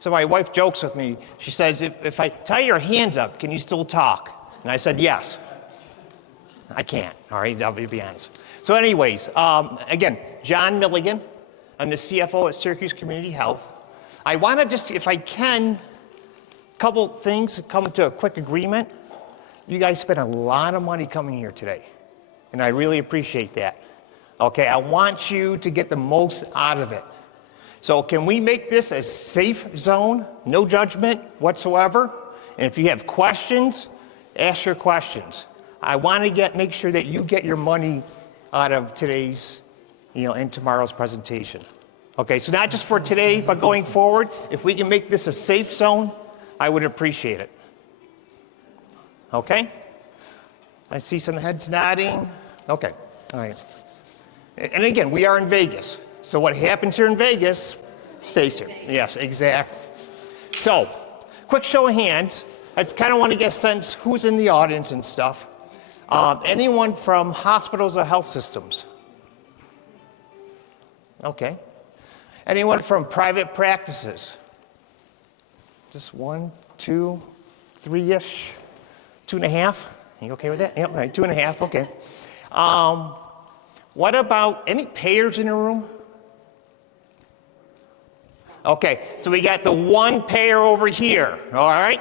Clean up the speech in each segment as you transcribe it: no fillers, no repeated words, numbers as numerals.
So my wife jokes with me. She says, if I tie your hands up, can you still talk? And I said, yes. I can't, all right, I'll be honest. So anyways, again, John Milligan. I'm the CFO at Syracuse Community Health. I want to just, if I can, a couple things, come to a quick agreement. You guys spent a lot of money coming here today, and I really appreciate that. Okay, I want you to get the most out of it. So can we make this a safe zone, no judgment whatsoever? And if you have questions, ask your questions. I want to make sure that you get your money out of today's, and tomorrow's presentation. Okay, so not just for today, but going forward, if we can make this a safe zone, I would appreciate it. Okay? I see some heads nodding. Okay, all right. And again, we are in Vegas. So what happens here in Vegas stays here. Yes, exactly. So, quick show of hands. I kind of want to get a sense who's in the audience and stuff. Anyone from hospitals or health systems? Okay. Anyone from private practices? Just 1, 2, 3-ish, 2.5. Are you okay with that? Yep, right, 2.5, okay. What about any payers in the room? Okay, so we got the one payer over here, all right?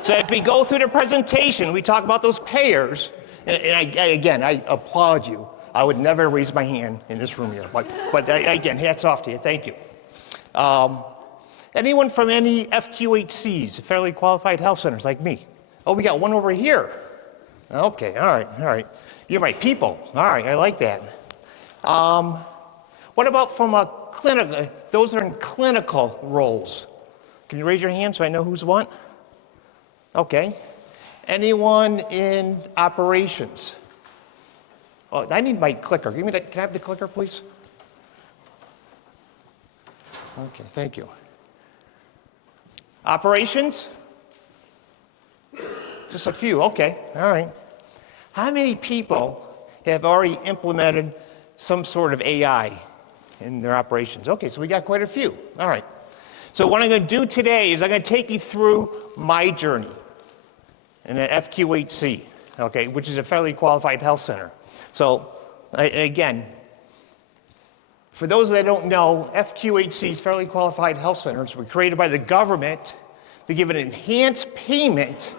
So if we go through the presentation, we talk about those payers, and I applaud you. I would never raise my hand in this room here, but again, hats off to you, thank you. Anyone from any FQHCs, fairly qualified health centers like me? Oh, we got one over here. Okay, all right. You're my people, all right, I like that. What about from a clinical, those are in clinical roles? Can you raise your hand so I know who's what? Okay. Anyone in operations? Oh, I need my clicker. Can I have the clicker, please? Okay, thank you. Operations? Just a few, okay, all right. How many people have already implemented some sort of AI in their operations? Okay, so we got quite a few, all right. So what I'm gonna do today is I'm gonna take you through my journey in an FQHC, okay, which is a fairly qualified health center. So again, for those that don't know, FQHCs, fairly qualified health centers, were created by the government to give an enhanced payment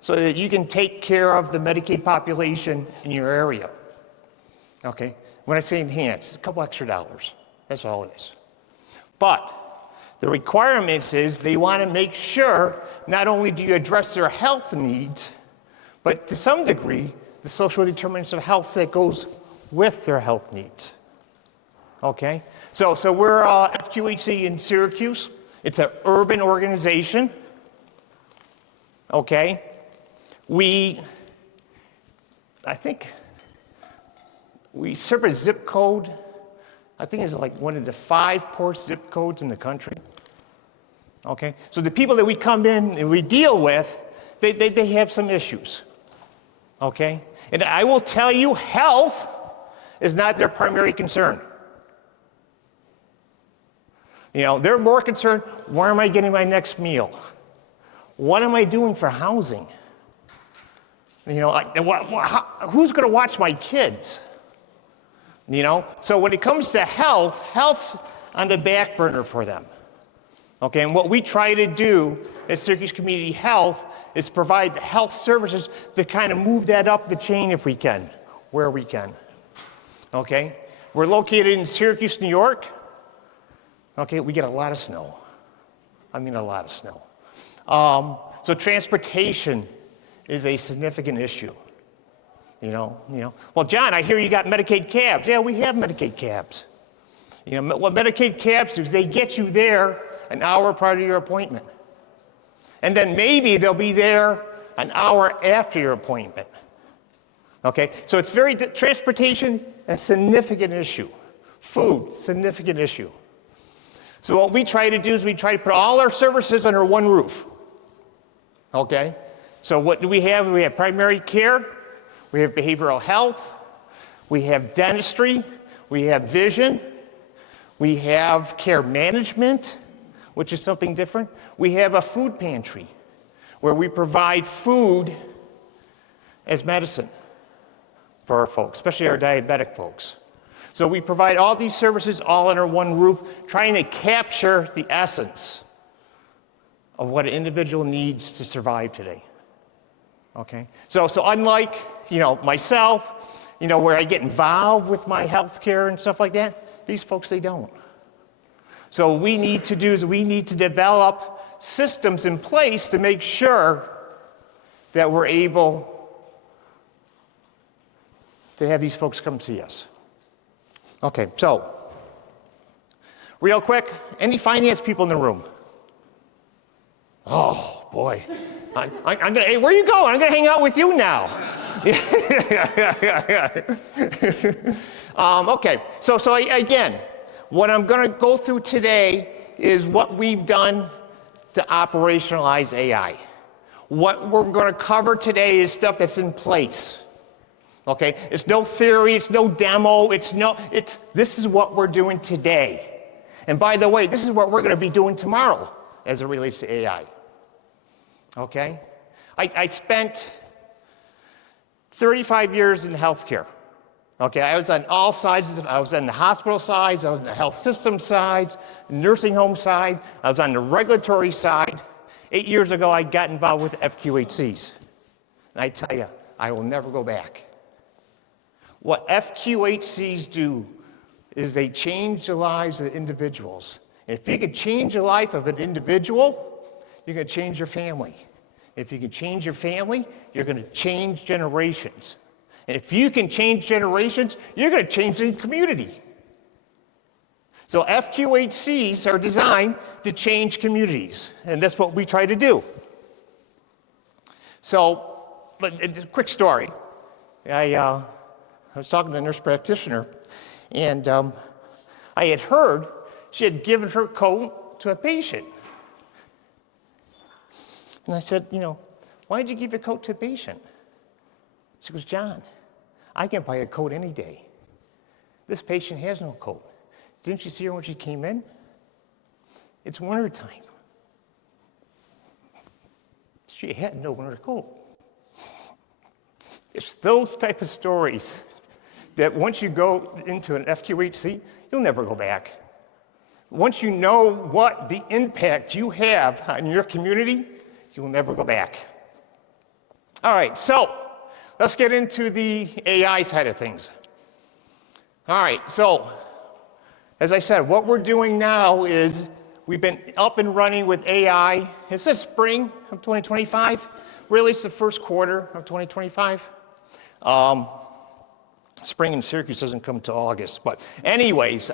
so that you can take care of the Medicaid population in your area. Okay, when I say enhanced, it's a couple extra dollars. That's all it is. But the requirements is they want to make sure not only do you address their health needs, but to some degree, the social determinants of health that goes with their health needs. Okay, so we're FQHC in Syracuse. It's an urban organization. Okay, I think we serve a zip code. I think it's like one of the 5 poorest zip codes in the country. Okay, so the people that we come in and we deal with, they have some issues. Okay, and I will tell you, health is not their primary concern. They're more concerned, where am I getting my next meal? What am I doing for housing? Who's going to watch my kids? So when it comes to health's on the back burner for them. Okay, and what we try to do at Syracuse Community Health is provide health services to kind of move that up the chain if we can, where we can. Okay, we're located in Syracuse, New York. Okay, we get a lot of snow. I mean, a lot of snow. So transportation is a significant issue. Well, John, I hear you got Medicaid cabs. Yeah, we have Medicaid cabs. What Medicaid cabs do is they get you there an hour prior to your appointment. And then maybe they'll be there an hour after your appointment. Okay, so it's transportation, a significant issue. Food, significant issue. So what we try to do is we try to put all our services under one roof. Okay, so what do we have? We have primary care, we have behavioral health, we have dentistry, we have vision, we have care management, which is something different. We have a food pantry where we provide food as medicine for our folks, especially our diabetic folks. So we provide all these services all under one roof, trying to capture the essence of what an individual needs to survive today. Okay? So unlike, myself, where I get involved with my health care and stuff like that, these folks, they don't. So what we need to do is we need to develop systems in place to make sure that we're able to have these folks come see us. Okay, so real quick, any finance people in the room? Oh boy, I'm gonna. Hey, where are you going? I'm gonna hang out with you now. Okay, so again, what I'm gonna go through today is what we've done to operationalize AI. What we're gonna cover today is stuff that's in place. Okay, it's no theory, it's no demo, this is what we're doing today. And by the way, this is what we're going to be doing tomorrow as it relates to AI. Okay? I spent 35 years in healthcare. Okay, I was on all sides. I was on the hospital side, I was on the health system side, nursing home side, I was on the regulatory side. 8 years ago, I got involved with FQHCs. And I tell you, I will never go back. What FQHCs do is they change the lives of individuals. And if you can change the life of an individual, you're going to change your family. If you can change your family, you're going to change generations. And if you can change generations, you're going to change the community. So FQHCs are designed to change communities, and that's what we try to do. So, but a quick story. I was talking to a nurse practitioner, and I had heard she had given her coat to a patient. And I said, why did you give your coat to a patient? She goes, John, I can buy a coat any day. This patient has no coat. Didn't you see her when she came in? It's wintertime. She had no winter coat. It's those type of stories that once you go into an FQHC, you'll never go back. Once you know what the impact you have on your community, you'll never go back. All right, so let's get into the AI side of things. All right, so as I said, what we're doing now is we've been up and running with AI. It's the spring of 2025. Really, it's the first quarter of 2025. Spring in Syracuse doesn't come till August, but anyways,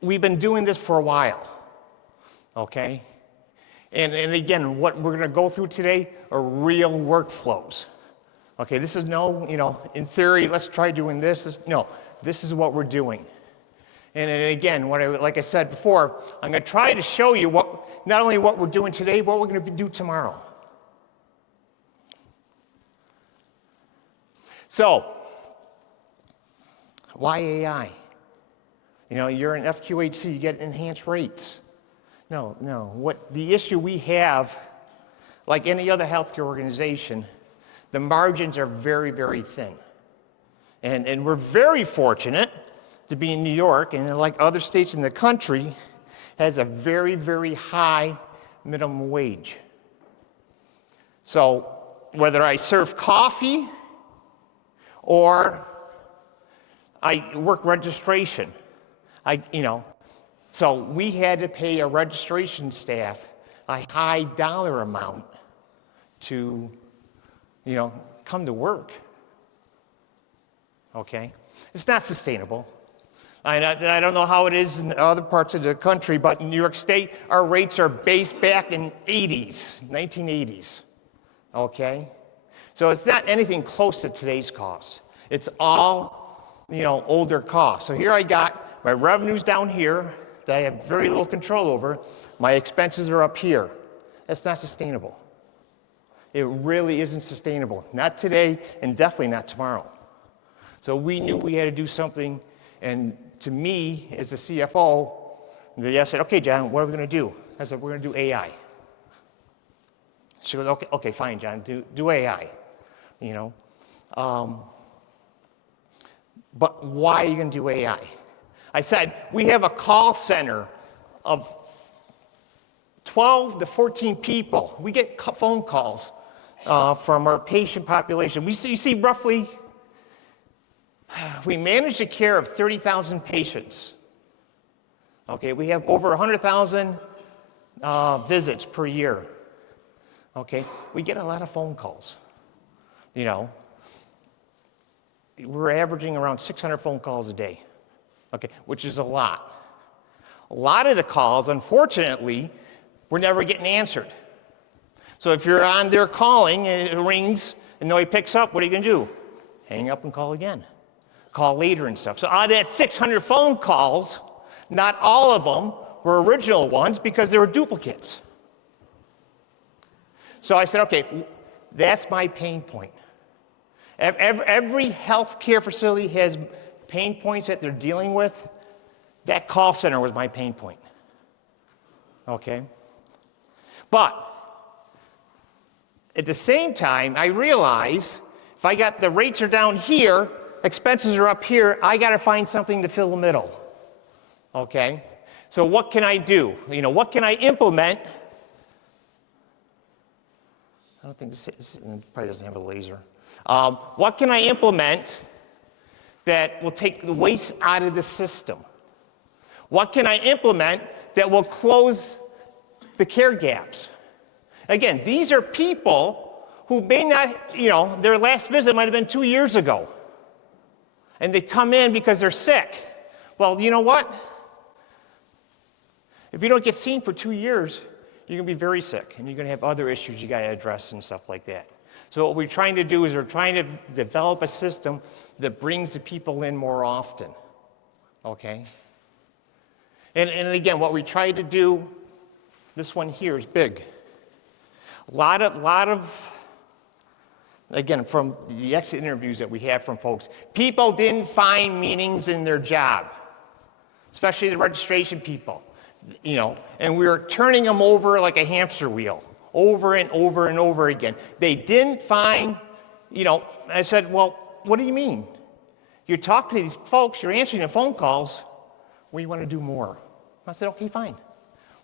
we've been doing this for a while, okay? And again, what we're gonna go through today are real workflows. Okay, this is no, in theory, let's try doing this. No, this is what we're doing. And again, like I said before, I'm gonna try to show you not only what we're doing today, but what we're gonna do tomorrow. So, why AI? You're an FQHC, you get enhanced rates. No. What the issue we have, like any other healthcare organization, the margins are very, very thin. And we're very fortunate to be in New York, and like other states in the country, has a very, very high minimum wage. So, whether I serve coffee or I work registration. So we had to pay a registration staff a high dollar amount to, come to work. Okay? It's not sustainable. I don't know how it is in other parts of the country, but in New York State, our rates are based back in 1980s. Okay? So it's not anything close to today's costs. It's all, older costs. So here I got my revenues down here that I have very little control over. My expenses are up here. That's not sustainable. It really isn't sustainable. Not today, and definitely not tomorrow. So we knew we had to do something, and to me, as a CFO, I said, okay, John, what are we going to do? I said, we're going to do AI. She goes, okay, fine, John, do AI, you know. But why are you going to do AI? I said, we have a call center of 12 to 14 people. We get phone calls from our patient population. You see roughly, we manage the care of 30,000 patients. Okay, we have over 100,000 visits per year. Okay, we get a lot of phone calls. You know, we're averaging around 600 phone calls a day. Okay, which is a lot. A lot of the calls, unfortunately, we're never getting answered. So if you're on there calling and it rings and nobody picks up, what are you going to do? Hang up and call again. Call later and stuff. So out of that 600 phone calls, not all of them were original ones because they were duplicates. So I said, okay, that's my pain point. Every healthcare facility has pain points that they're dealing with. That call center was my pain point. Okay? But at the same time, I realize if I got the rates are down here, expenses are up here, I got to find something to fill the middle. Okay? So what can I do? You know, what can I implement? I don't think this probably doesn't have a laser. What can I implement that will take the waste out of the system? What can I implement that will close the care gaps? Again, these are people who may not, you know, their last visit might have been 2 years ago. And they come in because they're sick. Well, you know what? If you don't get seen for 2 years, you're going to be very sick, and you're going to have other issues you got to address and stuff like that. So what we're trying to do is we're trying to develop a system that brings the people in more often, okay? And again, what we try to do, this one here is big. A lot of, again, from the exit interviews that we have from folks, people didn't find meanings in their job, especially the registration people. You know, and we were turning them over like a hamster wheel, over and over and over again. They didn't find, you know, I said, well, what do you mean? You're talking to these folks, you're answering the phone calls, well, you want to do more. I said, okay, fine.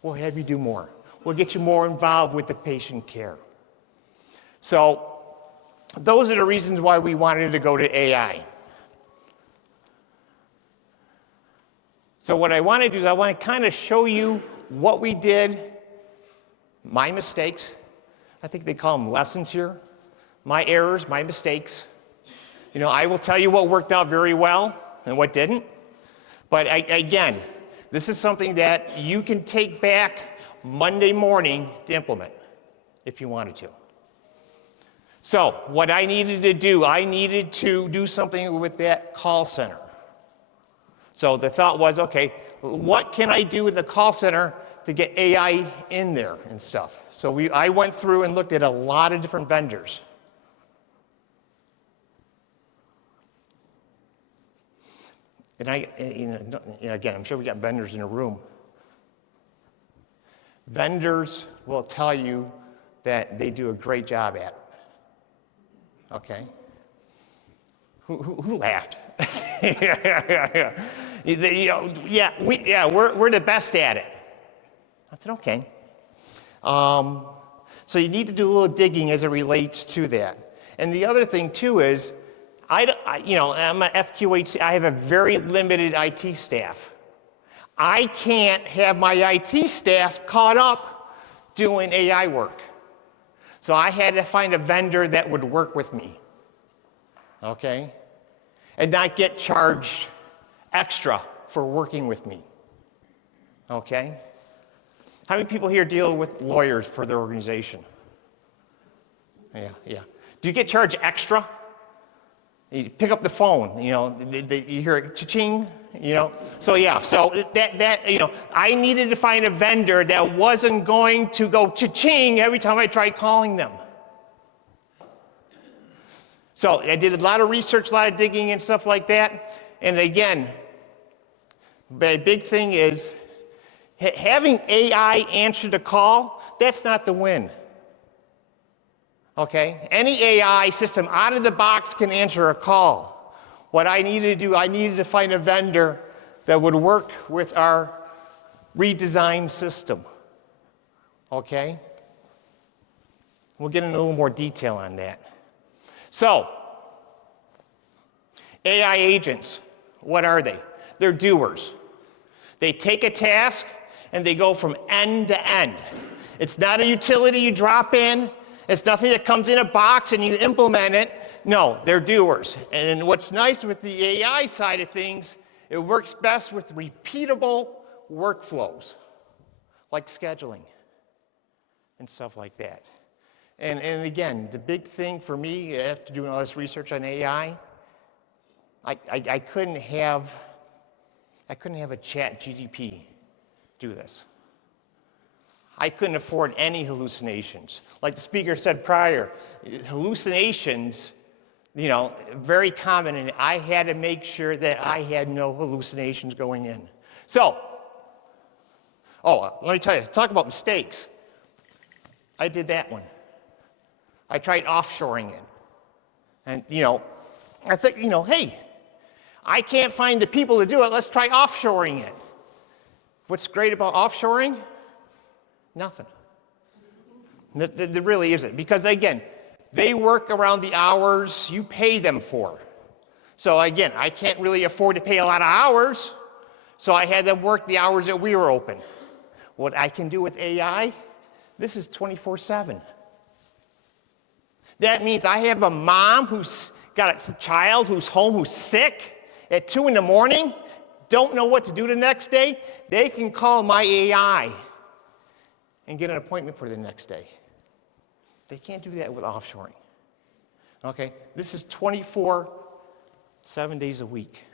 We'll have you do more. We'll get you more involved with the patient care. So those are the reasons why we wanted to go to AI. So what I want to do is I want to kind of show you what we did, my mistakes. I think they call them lessons here. My errors, my mistakes. You know, I will tell you what worked out very well and what didn't. But again, this is something that you can take back Monday morning to implement if you wanted to. So what I needed to do, I needed to do something with that call center. So the thought was, okay, what can I do with the call center to get AI in there and stuff? So I went through and looked at a lot of different vendors. And again, I'm sure we got vendors in the room. Vendors will tell you that they do a great job at it. Okay? Who laughed? We're the best at it. I said, okay. So you need to do a little digging as it relates to that. And the other thing too is, I'm an FQHC. I have a very limited IT staff. I can't have my IT staff caught up doing AI work. So I had to find a vendor that would work with me. Okay? And not get charged extra for working with me. Okay? How many people here deal with lawyers for their organization? Yeah. Do you get charged extra? You pick up the phone, you hear it cha-ching, So I needed to find a vendor that wasn't going to go cha-ching every time I tried calling them. So I did a lot of research, a lot of digging and stuff like that. And again, the big thing is Having AI answer the call, that's not the win. Okay? Any AI system out of the box can answer a call. What I needed to do, I needed to find a vendor that would work with our redesigned system. Okay? We'll get into a little more detail on that. So, AI agents, what are they? They're doers. They take a task and they go from end to end. It's not a utility you drop in. It's nothing that comes in a box and you implement it. No, they're doers. And what's nice with the AI side of things, it works best with repeatable workflows, like scheduling and stuff like that. And again, the big thing for me, after doing all this research on AI, I couldn't have a chat GDP do this. I couldn't afford any hallucinations. Like the speaker said prior, hallucinations, very common, and I had to make sure that I had no hallucinations going in. So, let me tell you, talk about mistakes. I did that one. I tried offshoring it. And, I think, hey, I can't find the people to do it, let's try offshoring it. What's great about offshoring? Nothing. There really isn't. Because again, they work around the hours you pay them for. So again, I can't really afford to pay a lot of hours, so I had them work the hours that we were open. What I can do with AI, this is 24/7. That means I have a mom who's got a child who's home who's sick at 2 a.m, don't know what to do the next day. They can call my AI and get an appointment for the next day. They can't do that with offshoring. Okay? This is 7 days a week.